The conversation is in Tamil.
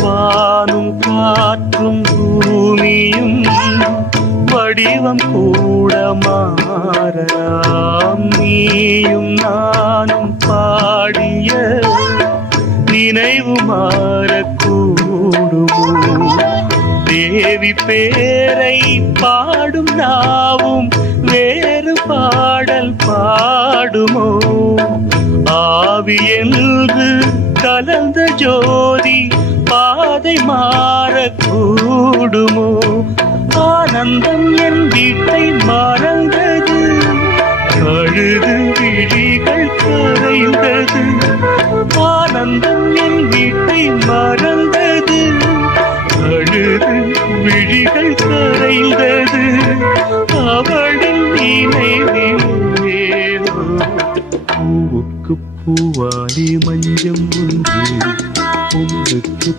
வானும் காற்றும் பூமியும் வடிவம் கூட மாறலாம். நீயும் நானும் பாடிய நினைவு மாறக்கூடுமோ? தேவி பேரை பாடும் நாவும் வேறு பாடல் பாடுமோ? ஆவி என்று கலந்த ஜோதி பாதை மாறக்கூடுமோ? ஆனந்தம் என் வீட்டை மறந்தது, அழுது விழிகள் கரைந்தது. ஆனந்தம் என் வீட்டை மறந்தது, அழுது விழிகள் கரைந்தது. அவளின் நினைவிலேனோ பூவுக்கு பூவாலி மஞ்சம் ஒன்று, பொங்குக்கு